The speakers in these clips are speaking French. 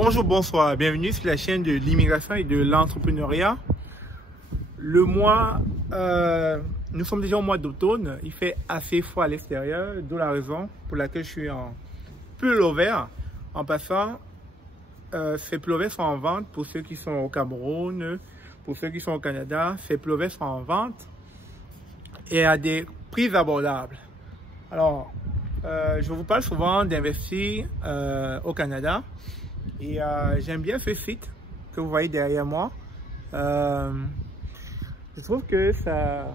Bonjour, bonsoir, bienvenue sur la chaîne de l'immigration et de l'entrepreneuriat. Nous sommes déjà au mois d'automne, il fait assez froid à l'extérieur, d'où la raison pour laquelle je suis en pullover. En passant, ces pullovers sont en vente pour ceux qui sont au Cameroun, pour ceux qui sont au Canada. Ces pullovers sont en vente et à des prix abordables. Alors, je vous parle souvent d'investir au Canada. Et j'aime bien ce site que vous voyez derrière moi. Je trouve que ça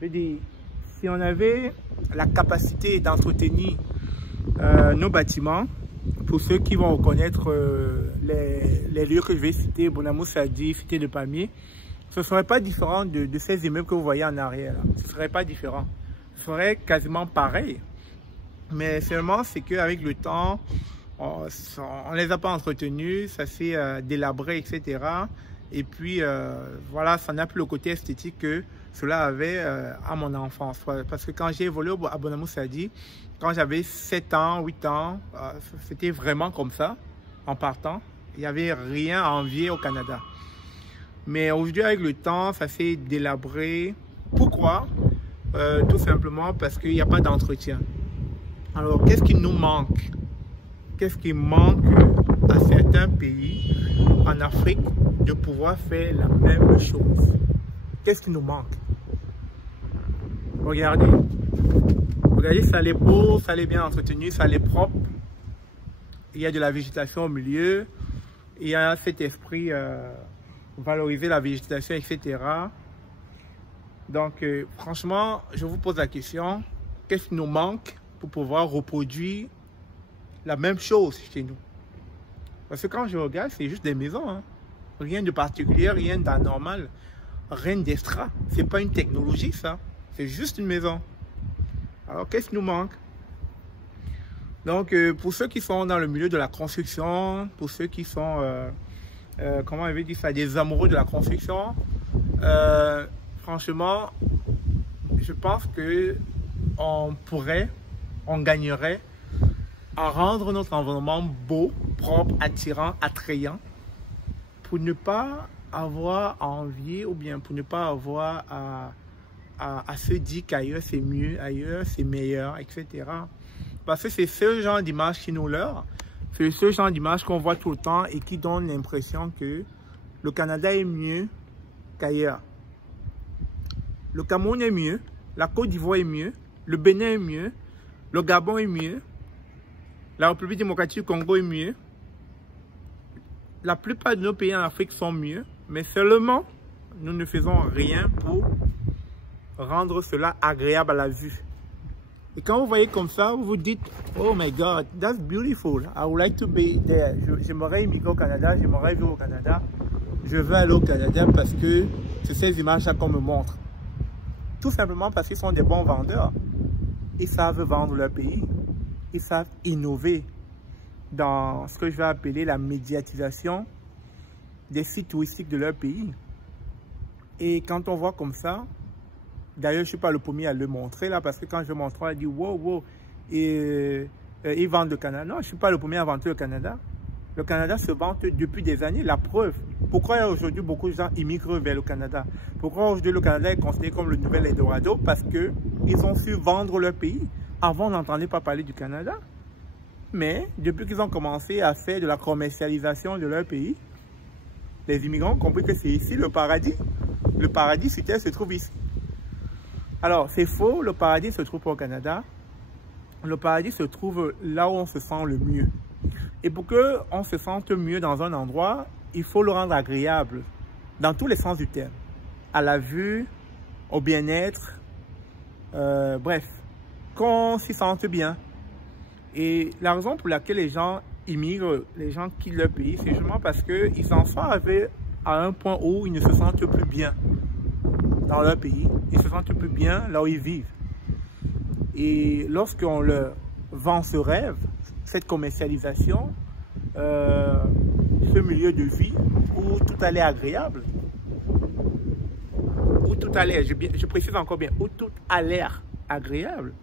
veut dire, si on avait la capacité d'entretenir nos bâtiments, pour ceux qui vont reconnaître les lieux que je vais citer, Bonamou Sadi, Cité de Palmiers, ce ne serait pas différent de ces immeubles que vous voyez en arrière. Là. Ce ne serait pas différent. Ce serait quasiment pareil. Mais seulement, c'est qu'avec le temps, on ne les a pas entretenus, ça s'est délabré, etc. Et puis, voilà, ça n'a plus le côté esthétique que cela avait à mon enfance. Parce que quand j'ai évolué à Bonamou Sadi, quand j'avais 7 ans, 8 ans, c'était vraiment comme ça, en partant. Il n'y avait rien à envier au Canada. Mais aujourd'hui, avec le temps, ça s'est délabré. Pourquoi? Tout simplement parce qu'il n'y a pas d'entretien. Alors, qu'est-ce qui nous manque? Qu'est-ce qui manque à certains pays en Afrique de pouvoir faire la même chose? Qu'est-ce qui nous manque? Regardez. Regardez, ça l'est beau, ça l'est bien entretenu, ça l'est propre. Il y a de la végétation au milieu. Il y a cet esprit valoriser la végétation, etc. Donc, franchement, je vous pose la question. Qu'est-ce qui nous manque pour pouvoir reproduire la même chose chez nous? Parce que quand je regarde, c'est juste des maisons. Hein. Rien de particulier, rien d'anormal, rien d'extra. C'est pas une technologie, ça. C'est juste une maison. Alors, qu'est-ce qui nous manque? Donc, pour ceux qui sont dans le milieu de la construction, pour ceux qui sont, comment on veut dire ça, des amoureux de la construction, franchement, je pense que on gagnerait à rendre notre environnement beau, propre, attirant, attrayant, pour ne pas avoir à envier ou bien pour ne pas avoir à se dire qu'ailleurs c'est mieux, ailleurs c'est meilleur, etc. Parce que c'est ce genre d'image qui nous leurre, c'est ce genre d'image qu'on voit tout le temps et qui donne l'impression que le Canada est mieux qu'ailleurs. Le Cameroun est mieux, la Côte d'Ivoire est mieux, le Bénin est mieux, le Gabon est mieux, la République démocratique du Congo est mieux. La plupart de nos pays en Afrique sont mieux, mais seulement nous ne faisons rien pour rendre cela agréable à la vue. Et quand vous voyez comme ça, vous vous dites, oh my God, that's beautiful. I would like to be there. J'aimerais immigrer au Canada, j'aimerais vivre au Canada. Je veux aller au Canada parce que c'est ces images-là qu'on me montre. Tout simplement parce qu'ils sont des bons vendeurs. Ils savent vendre leur pays. Ils savent innover dans ce que je vais appeler la médiatisation des sites touristiques de leur pays. Et quand on voit comme ça, d'ailleurs, je ne suis pas le premier à le montrer là, parce que quand je montre, on dit wow, wow, et ils vendent le Canada. Non, je ne suis pas le premier à vanter le Canada. Le Canada se vante depuis des années, la preuve. Pourquoi aujourd'hui beaucoup de gens immigrent vers le Canada? Pourquoi aujourd'hui le Canada est considéré comme le nouvel Eldorado? Parce qu'ils ont su vendre leur pays. Avant, on n'entendait pas parler du Canada. Mais depuis qu'ils ont commencé à faire de la commercialisation de leur pays, les immigrants ont compris que c'est ici le paradis. Le paradis sur terre se trouve ici. Alors, c'est faux, le paradis se trouve pas au Canada. Le paradis se trouve là où on se sent le mieux. Et pour qu'on se sente mieux dans un endroit, il faut le rendre agréable, dans tous les sens du terme. À la vue, au bien-être, bref, qu'on s'y sente bien. Et la raison pour laquelle les gens immigrent, les gens quittent leur pays, c'est justement parce qu'ils s'en sont arrivés à un point où ils ne se sentent plus bien dans leur pays. Ils se sentent plus bien là où ils vivent. Et lorsqu'on leur vend ce rêve, cette commercialisation, ce milieu de vie où tout allait agréable, où tout allait, je précise encore bien, où tout a l'air agréable,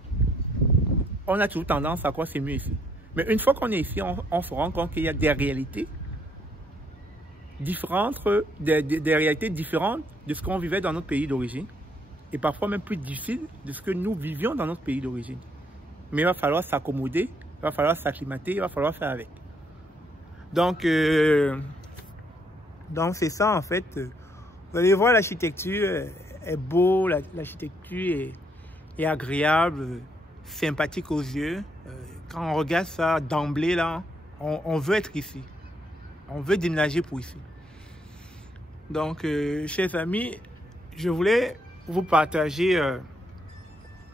on a toujours tendance à croire que c'est mieux ici. Mais une fois qu'on est ici, on se rend compte qu'il y a des réalités différentes, des réalités différentes de ce qu'on vivait dans notre pays d'origine. Et parfois même plus difficiles de ce que nous vivions dans notre pays d'origine. Mais il va falloir s'accommoder, il va falloir s'acclimater, il va falloir faire avec. Donc c'est ça en fait. Vous allez voir, l'architecture est beau, l'architecture est agréable, sympathique aux yeux. Quand on regarde ça d'emblée, là, on veut être ici. On veut déménager pour ici. Donc, chers amis, je voulais vous partager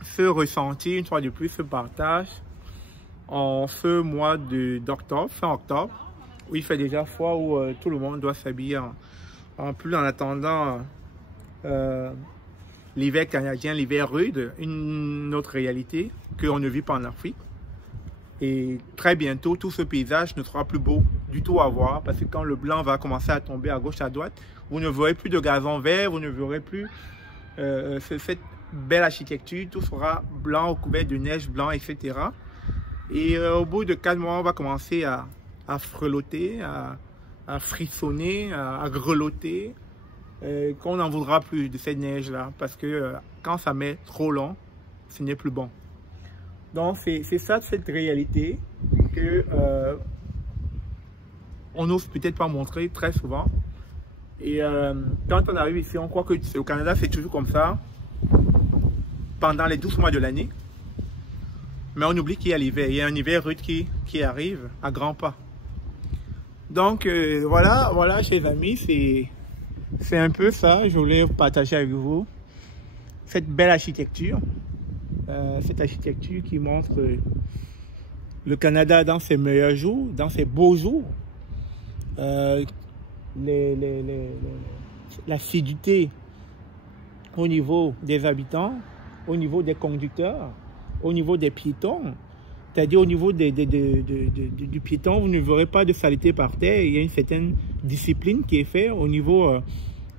ce ressenti, une fois de plus, ce partage en ce mois d'octobre, fin octobre, où il fait déjà froid, où tout le monde doit s'habiller en plus en attendant l'hiver canadien, l'hiver rude, une autre réalité qu'on ne vit pas en Afrique. Et très bientôt, tout ce paysage ne sera plus beau du tout à voir, parce que quand le blanc va commencer à tomber à gauche, à droite, vous ne verrez plus de gazon vert, vous ne verrez plus cette belle architecture, tout sera blanc, recouvert de neige, blanc, etc. Et au bout de 4 mois, on va commencer à frelotter, à frissonner, à grelotter, qu'on n'en voudra plus de cette neige-là, parce que quand ça met trop long, ce n'est plus bon. Donc c'est ça, cette réalité que on n'ose peut-être pas montrer très souvent. Et quand on arrive ici, on croit que au Canada, c'est toujours comme ça pendant les 12 mois de l'année. Mais on oublie qu'il y a l'hiver. Il y a un hiver rude qui arrive à grands pas. Donc voilà, chers amis, c'est un peu ça. Je voulais partager avec vous cette belle architecture. Cette architecture qui montre le Canada dans ses meilleurs jours, dans ses beaux jours. L'acidité au niveau des habitants, au niveau des conducteurs, au niveau des piétons. C'est-à-dire au niveau du piéton, vous ne verrez pas de saleté par terre. Il y a une certaine discipline qui est faite au niveau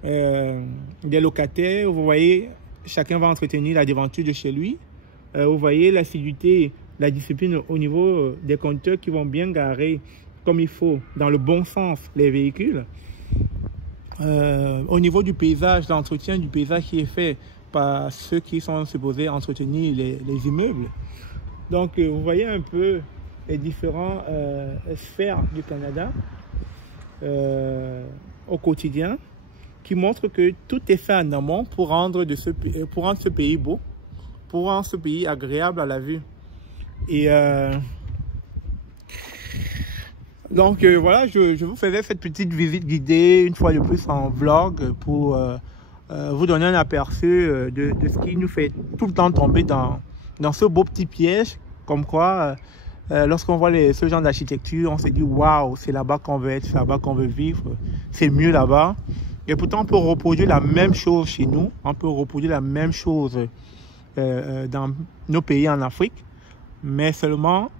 des locataires. Vous voyez, chacun va entretenir la devanture de chez lui. Vous voyez l'assiduité, la discipline au niveau des conducteurs qui vont bien garer comme il faut, dans le bon sens, les véhicules. Au niveau du paysage, l'entretien du paysage qui est fait par ceux qui sont supposés entretenir les immeubles. Donc, vous voyez un peu les différentes sphères du Canada au quotidien, qui montrent que tout est fait en amont pour rendre ce pays beau, pour rendre ce pays agréable à la vue. Et donc voilà, je vous faisais cette petite visite guidée, une fois de plus en vlog, pour vous donner un aperçu de ce qui nous fait tout le temps tomber dans ce beau petit piège, comme quoi lorsqu'on voit ce genre d'architecture, on se dit waouh, c'est là-bas qu'on veut être, c'est là-bas qu'on veut vivre, c'est mieux là-bas. Et pourtant, on peut reproduire la même chose chez nous, on peut reproduire la même chose dans nos pays en Afrique, mais seulement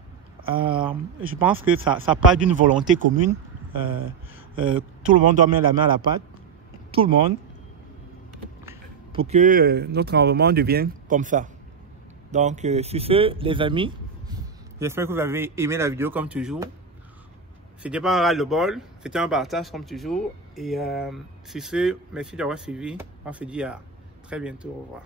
je pense que ça part d'une volonté commune. Tout le monde doit mettre la main à la pâte, tout le monde, pour que notre environnement devienne comme ça. Donc sur ce, les amis, j'espère que vous avez aimé la vidéo comme toujours. C'était pas un ras-le-bol, c'était un partage comme toujours. Et sur ce, merci d'avoir suivi. On se dit à très bientôt. Au revoir.